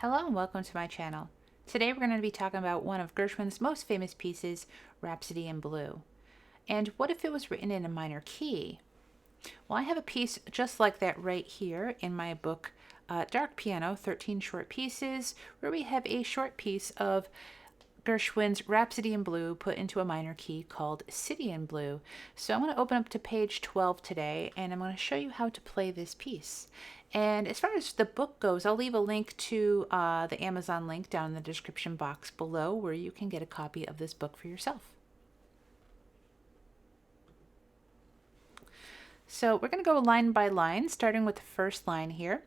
Hello and welcome to my channel. Today we're going to be talking about one of Gershwin's most famous pieces, Rhapsody in Blue. And what if it was written in a minor key? Well, I have a piece just like that right here in my book, Dark Piano, 13 Short Pieces, where we have a short piece of Gershwin's Rhapsody in Blue put into a minor key called City in Blue. So I'm going to open up to page 12 today and I'm going to show you how to play this piece. And as far as the book goes, I'll leave a link to the Amazon link down in the description box below where you can get a copy of this book for yourself. So we're going to go line by line, starting with the first line here.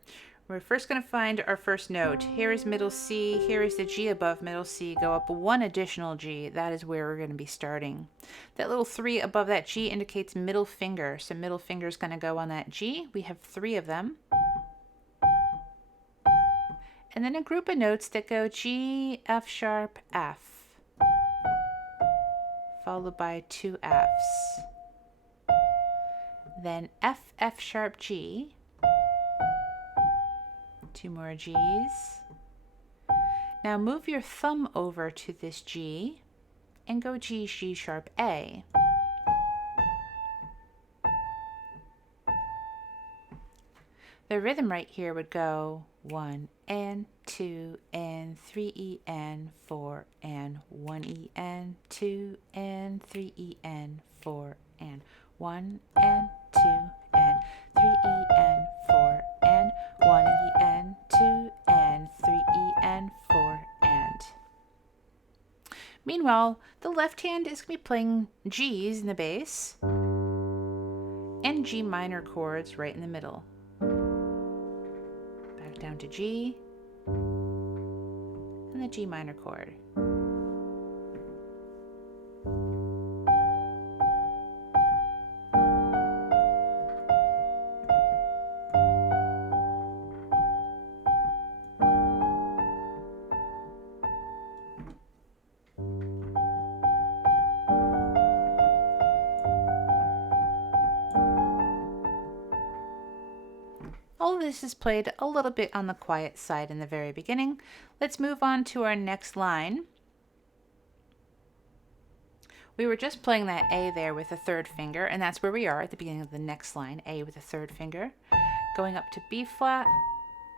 We're first going to find our first note. Here is middle C, here is the G above middle C. Go up one additional G. That is where we're going to be starting. That little 3 above that G indicates middle finger. So middle finger is going to go on that G. We have 3 of them. And then a group of notes that go G, F sharp, F, followed by 2 Fs. Then F, F sharp, G, 2 more Gs. Now move your thumb over to this G and go G, G sharp, A. The rhythm right here would go 1 and 2 and 3 E and 4 and 1 E and 2 and 3 E and 4 and 1 and 2 and 3 E and 4 and 1 E and 2 and 3 E and 4 and. Meanwhile, the left hand is going to be playing G's in the bass and G minor chords right in the middle. Back down to G and the G minor chord. All of this is played a little bit on the quiet side in the very beginning. Let's move on to our next line. We were just playing that A there with the 3rd finger, and that's where we are at the beginning of the next line, A with the 3rd finger. Going up to B flat,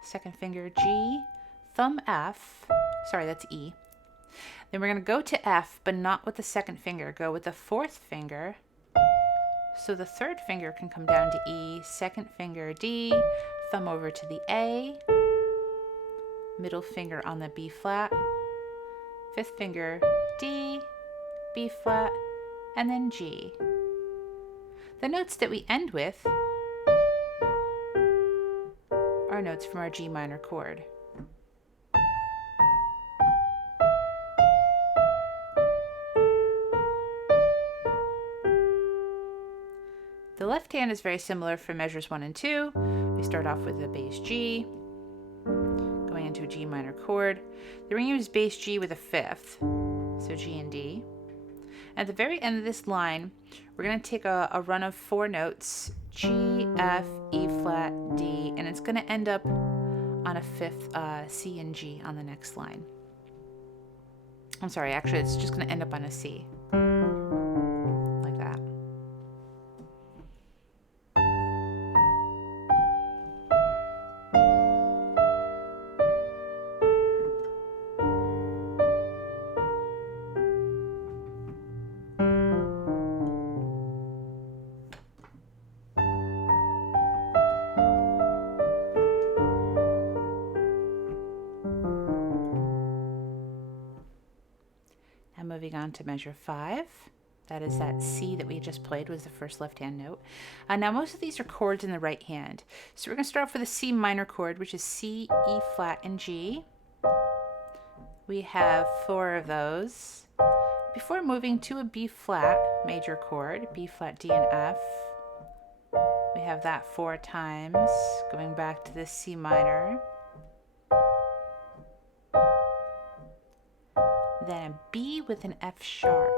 2nd finger G, thumb F, sorry, that's E. Then we're going to go to F, but not with the 2nd finger. Go with the 4th finger. So the 3rd finger can come down to E, 2nd finger D, thumb over to the A, middle finger on the B flat, 5th finger D, B flat, and then G. The notes that we end with are notes from our G minor chord. The left hand is very similar for measures 1 and 2. We start off with a bass G, going into a G minor chord. Then we're going to use bass G with a 5th, so G and D. At the very end of this line, we're going to take a run of 4 notes, G, F, E flat, D, and it's going to end up on a 5th C and G on the next line. I'm sorry, actually it's just going to end up on a C. Like that. Moving on to measure 5. That is that C that we just played was the first left hand note. Now most of these are chords in the right hand. So we're going to start off with a C minor chord, which is C, E flat, and G. We have 4 of those. Before moving to a B flat major chord, B flat, D, and F, we have that 4 times, going back to the C minor. Then a B with an F sharp.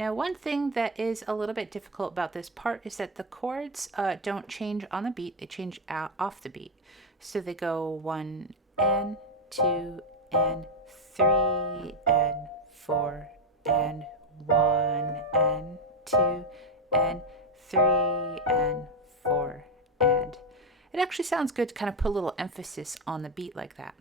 Now, one thing that is a little bit difficult about this part is that the chords don't change on the beat, they change out off the beat. So they go 1 and 2 and 3 and 4 and 1 and 2 and 3 and 4 and. It actually sounds good to kind of put a little emphasis on the beat like that.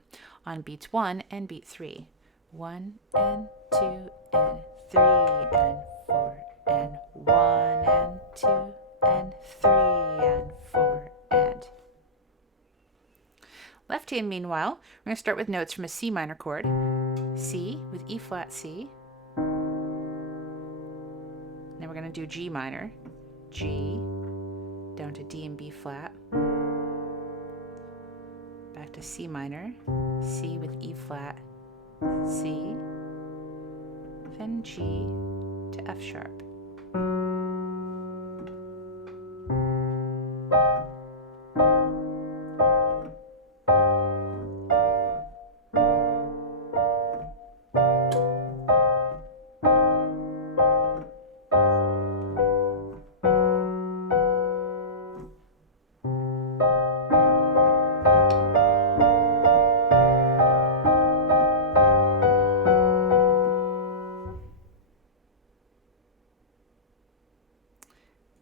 On beats 1 and beat 3. 1 and 2 and 3 and 4 and 1 and 2 and 3 and 4 and. Left hand, meanwhile, we're going to start with notes from a C minor chord. C with E flat C. Then we're going to do G minor. G down to D and B flat. Back to C minor. C with E flat. C. Then G to F sharp.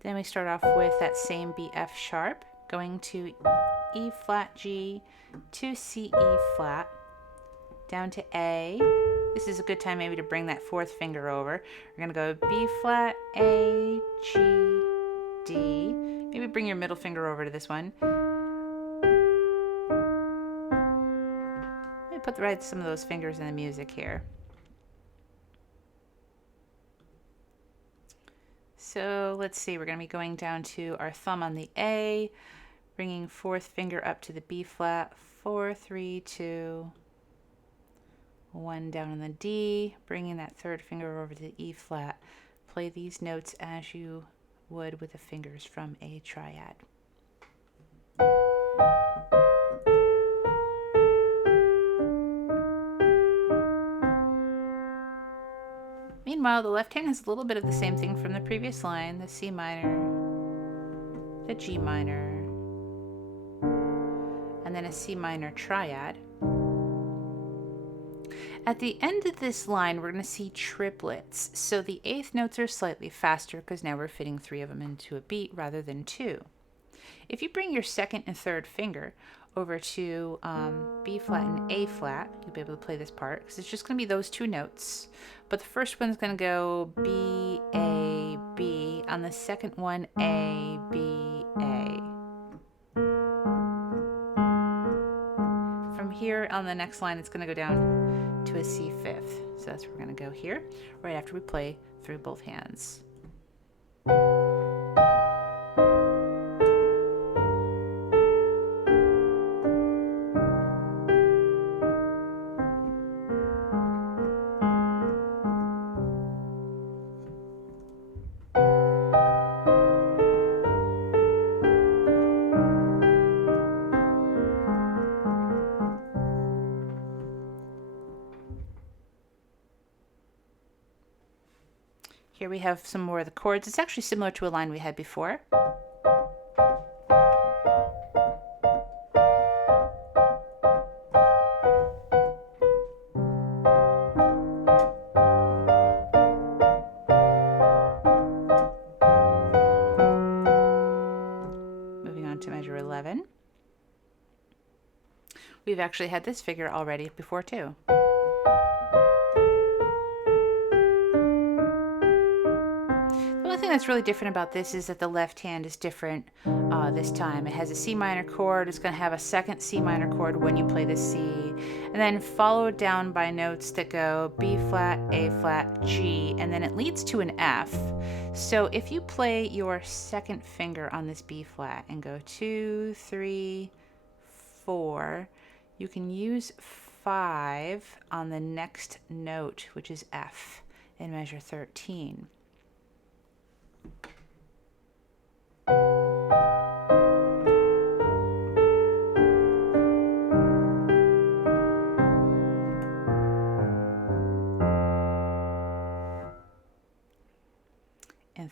Then we start off with that same B F sharp, going to E flat G to C E flat, down to A. This is a good time maybe to bring that fourth finger over. We're going to go B flat, A, G, D. Maybe bring your middle finger over to this one. Maybe put some of those fingers in the music here. So let's see, we're going to be going down to our thumb on the A, bringing fourth finger up to the B flat, 4, 3, 2, 1 down on the D, bringing that third finger over to the E flat. Play these notes as you would with the fingers from a triad. Meanwhile, the left hand has a little bit of the same thing from the previous line, the C minor, the G minor, and then a C minor triad. At the end of this line, we're going to see triplets. So the eighth notes are slightly faster because now we're fitting 3 of them into a beat rather than 2. If you bring your second and third finger over to B flat and A flat, you'll be able to play this part because it's just going to be those 2 notes. But the first one's going to go B, A, B. On the second one, A, B, A. From here on the next line, it's going to go down to a C fifth. So that's where we're going to go here, right after we play through both hands. Here we have some more of the chords. It's actually similar to a line we had before. Moving on to measure 11. We've actually had this figure already before too. The thing that's really different about this is that the left hand is different this time. It has a C minor chord. It's going to have a second C minor chord when you play the C, and then followed down by notes that go B flat, A flat, G, and then it leads to an F. So if you play your second finger on this B flat and go 2, 3, 4, you can use 5 on the next note, which is F in measure 13.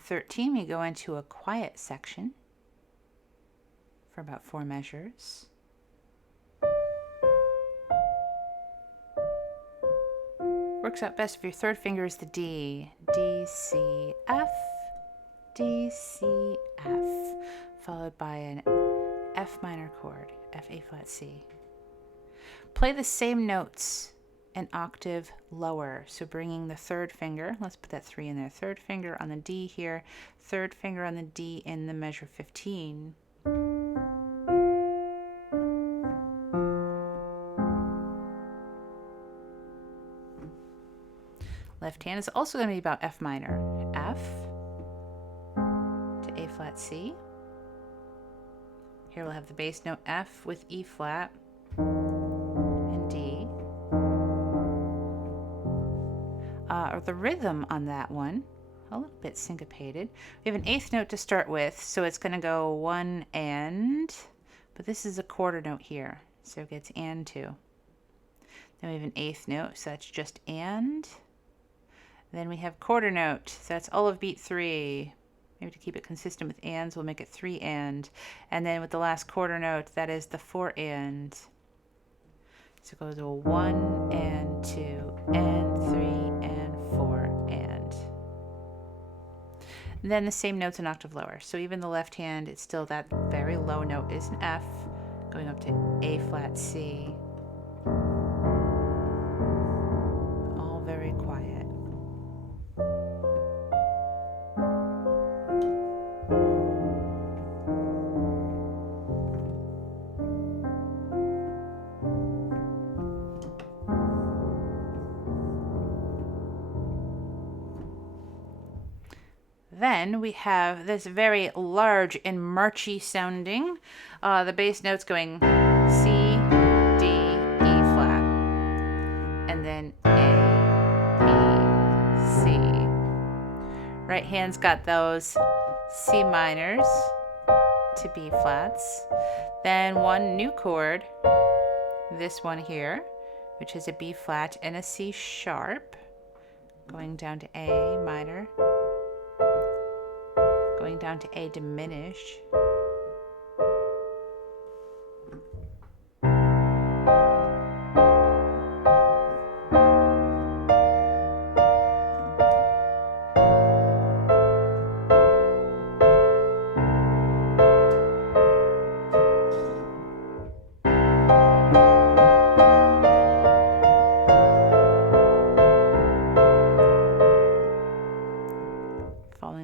13, we go into a quiet section for about 4 measures. Works out best if your third finger is the D. D, C, F, D, C, F, followed by an F minor chord, F, A flat, C. Play the same notes an octave lower. So bringing the third finger, let's put that 3 in there, third finger on the D here, third finger on the D in the measure 15. Left hand is also going to be about F minor. F to A flat, C. Here we'll have the bass note F with E flat and D. Or the rhythm on that one, a little bit syncopated. We have an eighth note to start with, so it's going to go 1 and, but this is a quarter note here, so it gets and 2. Then we have an eighth note, so that's just and. Then we have quarter note, so that's all of beat 3. Maybe to keep it consistent with ands, we'll make it 3 and then with the last quarter note, that is the 4 and. So it goes to 1 and 2 and 3 and 4 and. Then the same notes an octave lower. So even the left hand, it's still that very low note is an F, going up to A flat, C. All very quiet. Then we have this very large and marchy sounding, the bass notes going C, D, E flat, and then A, B, C. Right hand's got those C minors to B flats. Then one new chord, this one here, which is a B flat and a C sharp, going down to A minor, going down to A diminished.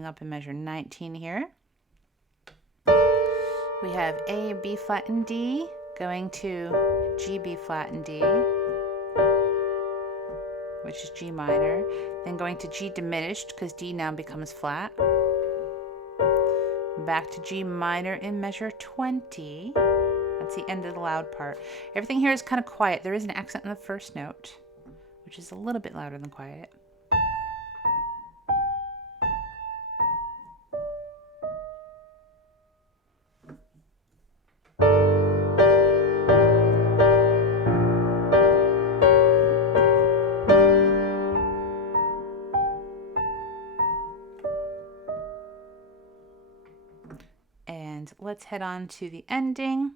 Up in measure 19 here. We have A, B flat and D, going to G, B flat and D, which is G minor, then going to G diminished because D now becomes flat, back to G minor in measure 20. That's the end of the loud part. Everything here is kind of quiet. There is an accent in the first note, which is a little bit louder than quiet. Let's head on to the ending.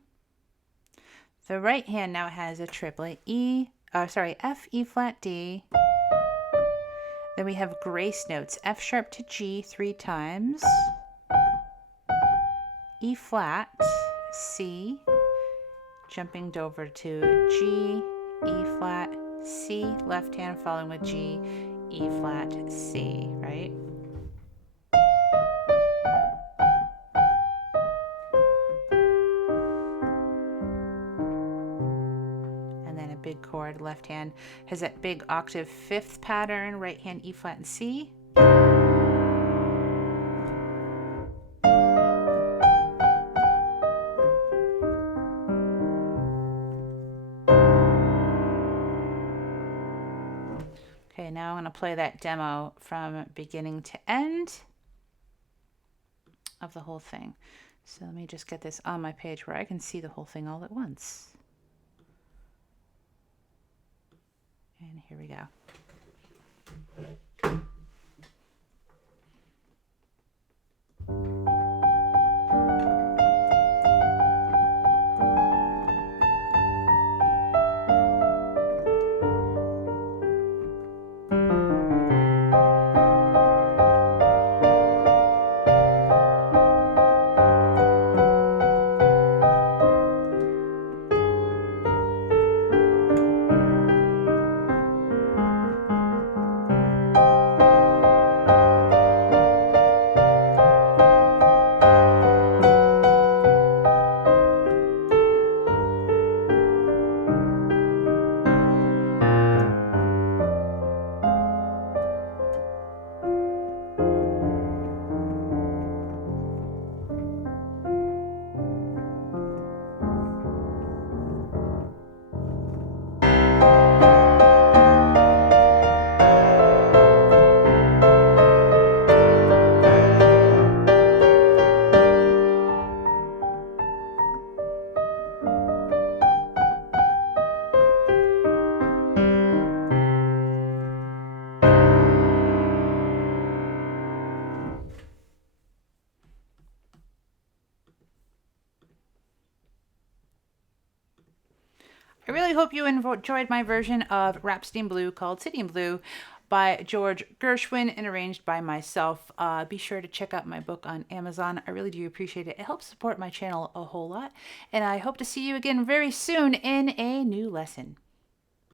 The right hand now has a triplet F, E flat, D. Then we have grace notes, F sharp to G 3 times, E flat, C, jumping over to G, E flat, C, left hand following with G, E flat, C, right? Big chord, left hand has that big octave fifth pattern, right hand E flat and C. Okay, now I'm going to play that demo from beginning to end of the whole thing. So let me just get this on my page where I can see the whole thing all at once. And here we go. I really hope you enjoyed my version of Rhapsody in Blue called City in Blue by George Gershwin and arranged by myself. Be sure to check out my book on Amazon. I really do appreciate it. It helps support my channel a whole lot. And I hope to see you again very soon in a new lesson.